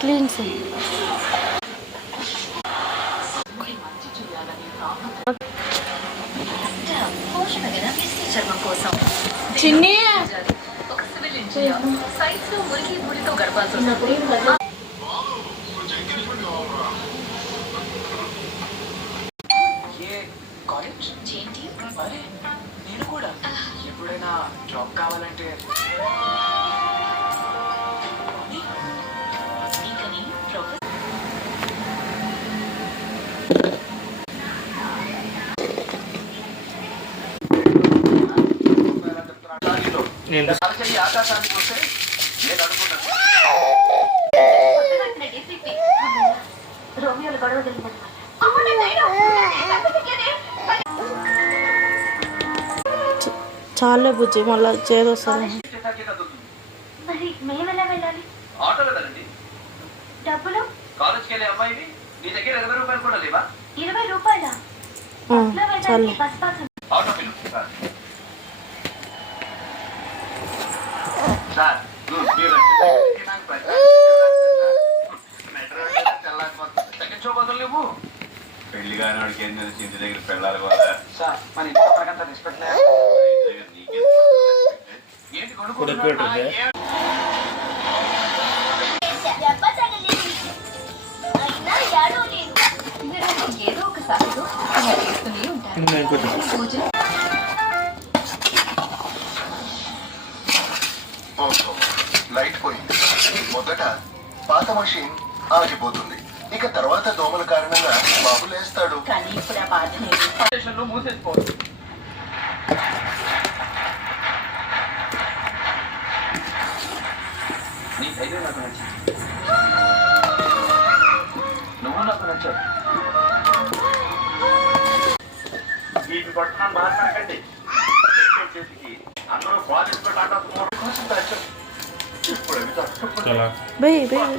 Clean చిన్ని నేను కూడా ఎప్పుడైనా జాబ్ కావాలంటే ఆకాశానికి వస్తే నేను అనుకున్నాను చాలే బుజ్జి మళ్ళీ చేదొస్తుంది. మరి మేము ఎలా వెళ్ళాలి? ఆటోలో కదండి. డబ్బులు? కాలేజ్కి వెళ్ళే అమ్మాయివి నీ దగ్గర 20 రూపాయలు కూడా లేవా? 20 రూపాయలా? చాలు బస్ పాస్ ఆటో పిలు సార్ తగ్గించుకోబోతులు నువ్వు పెళ్లి కాని వాడికి ఏం తెలిసి ఇంటి దగ్గర పెళ్ళాలి కదా సార్ మన ఇంట్లో మనకంత రెస్పెక్ట్ లేదు. ఏంటి కొనుక్కుంటున్నా ఏదో ఒకసారి లైట్ పోయింది. మొదట పాత మషిన్ ఆగిపోతుంది, ఇక తర్వాత దోమల కారణంగా బాబు లేస్తాడు. కానీ ఇప్పుడు ఆ బాధ లేదు. మూసేసుకోవచ్చు. నీ ధైర్యం నాకు నచ్చింది. నువ్వు నాకు నచ్చావు. వీటి పట్టున బాధపడకండి. చేతికి అందరూ బాధించుకో బయ్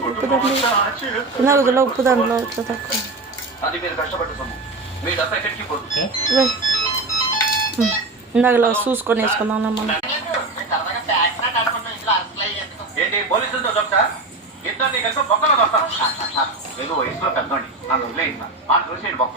ఉప్పు దాంట్లో ఇందాక ఉప్పు దాంట్లో ఇట్లా తక్కువ. అది మీరు కష్టపడి సొమ్ము. మీ డబ్బు ఎక్కడికి పోతుంది. ఇందాక చూసుకొని వేసుకుందాం మనం. ఏంటి పోలీసులతో చెప్తా ఇద్దరు నీ కలిసి బొక్కలో వస్తాను. ఏదో వయసులో పెద్దోండి నన్ను వదిలేసిన మాట చూసేయండి బొక్క.